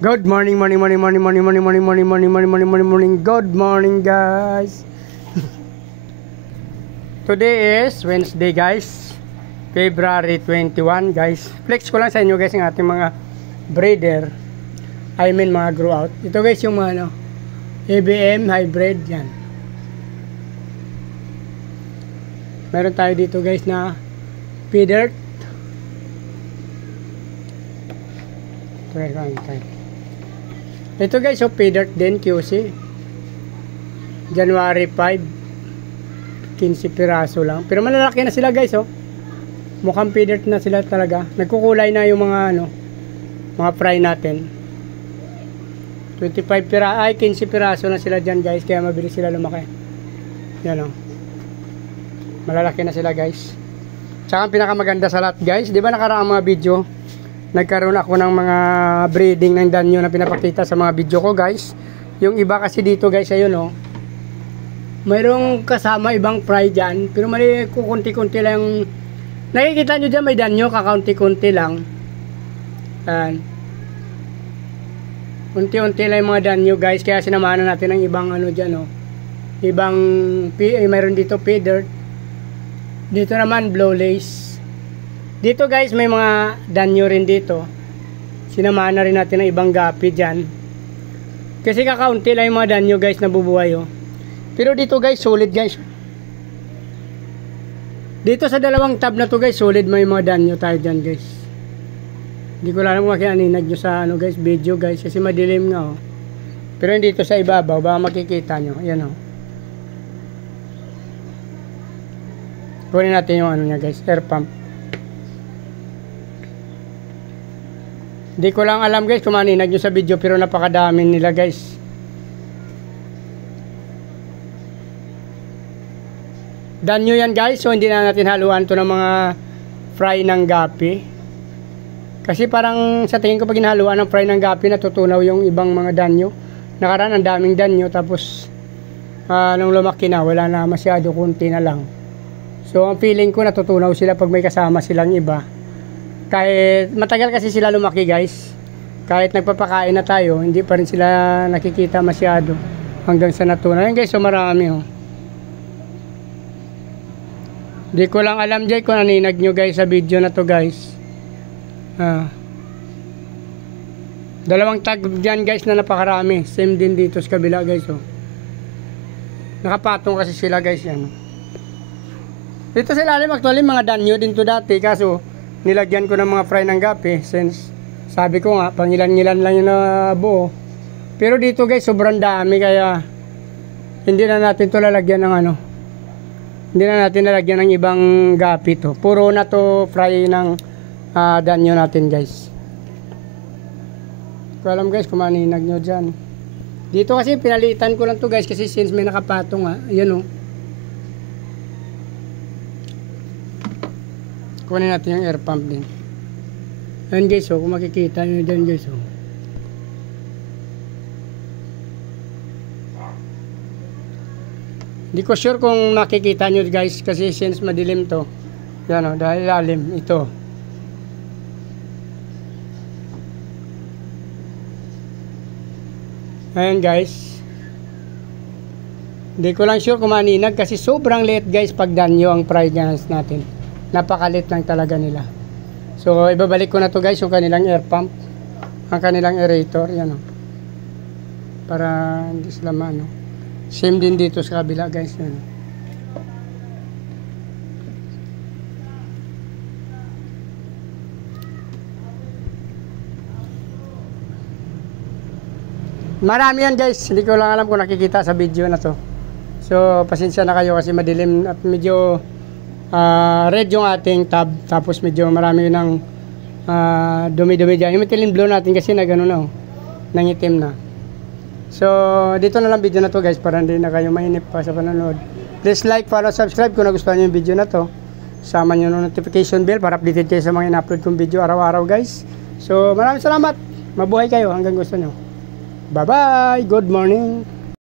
Good morning, morning, morning, morning, morning, morning, morning, morning, morning, morning, morning, morning, morning. Good morning, guys. Today is Wednesday, guys. February 21, guys. Flex ko lang sa inyo, guys, ang ating mga breeder. I mean, mga grow out. Ito, guys, yung mga, ABM hybrid, yan. Meron tayo dito, guys, na feeder. Ito, guys, feeder din, QC. January 5, 15 piraso lang. Pero malalaki na sila, guys, Mukhang feeder na sila talaga. Nagkukulay na yung mga, mga fry natin. 15 piraso na sila dyan, guys. Kaya mabilis sila lumaki. Yan, malalaki na sila, guys. Tsaka ang pinakamaganda sa lahat, guys. Di ba nakaraang mga video? Nagkaroon ako ng mga breeding ng danyo na pinapakita sa mga video ko, guys. Yung iba kasi dito, guys, ayun, mayroong kasama ibang fry dyan. Pero mali, kukunti-kunti lang. Nakikita nyo dyan, may danyo, kakaunti-kunti lang. Yan. Unti-unti lang yung mga danyo, guys. Kaya sinamahan natin ng ibang dyan, Ibang, mayroon dito feeder. Dito naman, blow lace. Dito, guys, may mga danyo rin dito. Sinamahan na rin natin ng ibang gapi dyan. Kasi kakaunti lang yung mga danyo, guys, na bubuhay, Pero dito, guys, solid, guys. Dito sa dalawang tab na to, guys, solid may mga danyo tayo dyan, guys. Hindi ko alam kung makianinag nyo sa, guys, video, guys. Kasi madilim nga, Pero dito sa ibabaw, baka makikita nyo. Ayan, Kunin natin yung niya, guys, air pump. Hindi ko lang alam, guys, kung maninag nyo sa video, pero napakadami nila, guys. Danyo yan, guys, so hindi na natin haluan to ng mga fry ng gapi. Kasi parang sa tingin ko pag hinaluan ng fry ng gapi, natutunaw yung ibang mga danyo. Nakaraan ang daming danyo, tapos nung lumaki na, wala na masyado, kunti na lang. So ang feeling ko natutunaw sila pag may kasama silang iba. Kahit matagal kasi sila lumaki, guys. Kahit nagpapakain na tayo, hindi pa rin sila nakikita masyado hanggang sa natunaw. Yan, guys, so marami, Hindi ko lang alam dyan kung naninag nyo, guys, sa video na to, guys. Dalawang tag dyan, guys, na napakarami. Same din dito sa kabila, guys, Nakapatong kasi sila, guys, yan. Dito sa ilalim, actually, mga danyo din to dati, kaso nilagyan ko ng mga fry ng gapi, since sabi ko nga, pangilan-ngilan lang yung buo. Pero dito, guys, sobrang dami, kaya hindi na natin to lalagyan ng hindi na natin lalagyan ng ibang gapi to. Puro na to fry ng danyo natin, guys. Ko alam, guys, kung maninag nyo dyan. Dito kasi pinalitan ko lang to, guys, kasi since may nakapatong, ayan, kunin natin yung air pump din. Ayan, guys, kung makikita nyo dyan, guys, Hindi ko sure kung nakikita nyo, guys, kasi since madilim to. Yan, dahil lalim ito. Ayan, guys. Hindi ko lang sure kung maninag kasi sobrang liit, guys, pag danyo ang fry natin. Napakalit lang talaga nila. So ibabalik ko na to, guys, yung kanilang air pump, ang kanilang aerator, yan, para hindi sila same din dito sa kabila, guys, yan. Marami yan, guys, hindi ko lang alam kung nakikita sa video na to. So pasensya na kayo kasi madilim at medyo red yung ating tab, tapos medyo marami ng dumi-dumi dyan. Yung methylene blue natin kasi na gano'n nangitim na. So dito na lang video na to, guys, para hindi na kayo mainip pa sa panonood. Please like, follow, subscribe kung nagustuhan nyo yung video na to. Sama nyo ng notification bell para updated kayo sa mga in-upload kong video araw-araw, guys. So maraming salamat, mabuhay kayo hanggang gusto nyo. Bye bye, good morning.